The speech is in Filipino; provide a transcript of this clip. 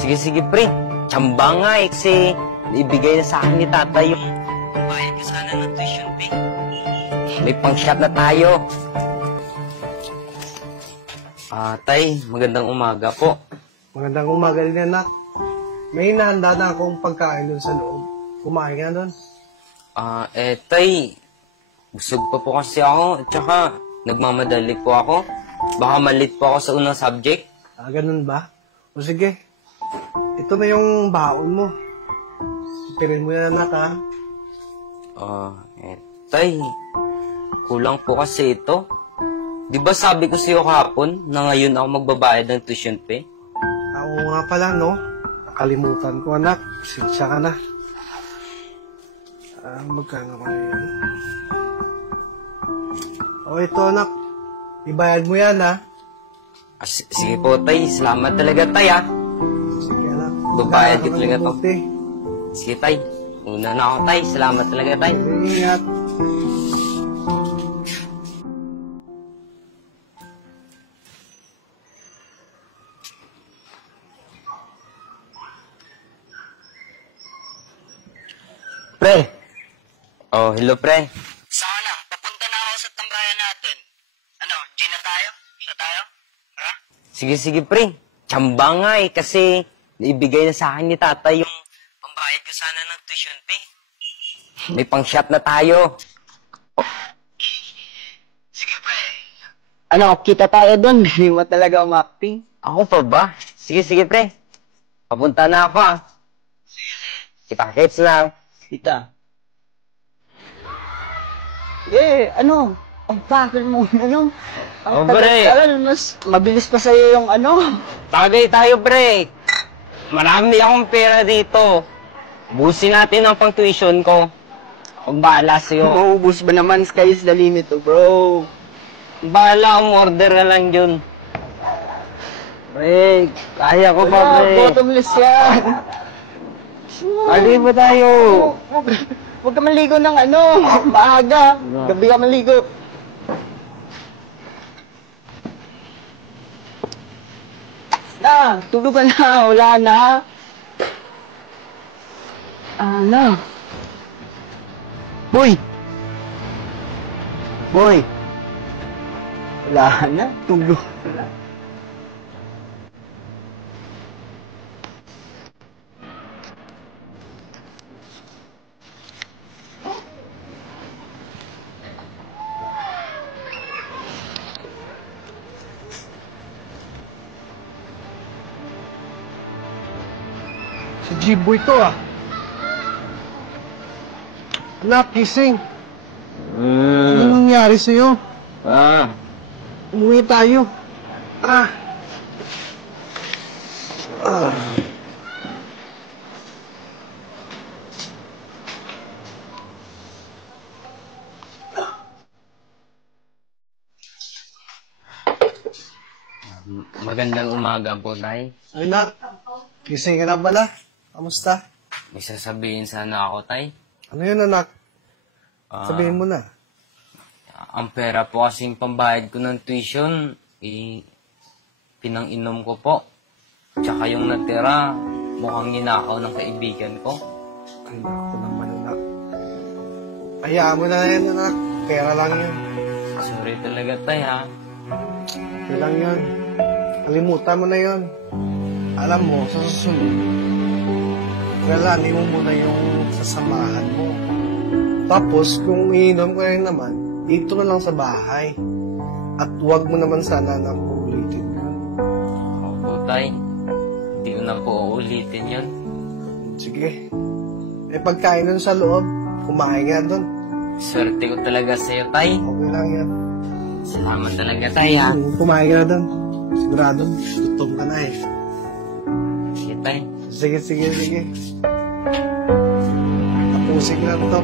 Sige, sige, pre. Tsamba nga eh, kasi ibigay na sa akin ni tata yung bayad ko sana ng tuition fee. May pang-shot na tayo. Tay, magandang umaga po. Magandang umaga din, anak. May hinahanda na akong pagkain doon sa loob. Kumain ka doon. Tay, busog pa po kasi ako, at saka nagmamadali po ako. Baka malit po ako sa unang subject. Ganun ba? O sige, ito na yung baon mo. Pirin mo yan, anak, ha? Tay, kulang po kasi ito. Di ba sabi ko sa'yo kahapon na ngayon ako magbabayad ng tuition fee? Oo nga pala, no? Nakalimutan ko, anak. Sinsya ka na. Magkano ko na yan? Ito, anak. Ibayad mo yan, ha? Sige po, tay. Salamat talaga, tay, ha? Sige, anak. Babayad ko talaga to. Mabuti. Sige, tay. Una na ako, tay. Salamat talaga, tay. Ingat. Pre. Hello, pre. Sana, papunta na ako sa tambayan natin. Ano, G na tayo? Siya tayo? Ha? Sige, sige, pre. Tsamba nga eh, kasi ibigay na sa akin ni tata yung pambayad ko sana ng tuition fee. May pang-shot na tayo. Sige, pre. Ano, kita tayo doon. Hindi mo talaga umacting. Ako pa ba? Sige, sige, pre. Papunta na ako, ah. Kita-kits lang. Kita. Ano? Ang bakal mo, ano? Pre. Mas mabilis pa sa'yo yung ano. Tagay tayo, pre. Marami akong pera dito. Busin natin ang pang-tuition ko. Huwag bahala sa'yo. Maubos ba naman? Sky is the limit, bro. Bahala akong order na lang yun. Pre, kaya ko pa, pre. Bottomless yan. Ali ba tayo? Huwag ka maligo ng ano, maaga. Gabi ka maligo. Tulog ka na, wala na. Boy! Boy! Wala na, tulog na. Si G-Boy to, ah. Anak, gising. Ano nangyari sa'yo? Umuwi tayo. Magandang umaga po, tay. Ay, nak. Gising ka na pala. Kamusta? May sasabihin sana ako, tay. Ano yun, anak? Sabihin mo na. Ang pera po kasing pambayad ko ng tuition, pinang-inom ko po. Tsaka yung natira, mukhang ninakaw ng kaibigan ko. Ay, ako naman, anak. Hayaan mo na yan, anak. Pera lang yun. Sorry talaga, tay, ha? Okay lang yun. Kalimutan mo na yun. Alam mo, sa susunod, galani mo muna yung sasamahan mo. Tapos, kung iinom ko rin naman, dito na lang sa bahay. At huwag mo naman sana na uulitin yun. Opo, tay. Hindi ko na po uulitin yun. Sige. Pagkain nun sa loob, kumain nga doon. Swerte ko talaga sa'yo, tay. Okay lang yan. Salamat talaga, tay, ha? Kumain ka doon. Sigurado, gutom ka na eh. Sige, tay. Sige. Tapusin lang to.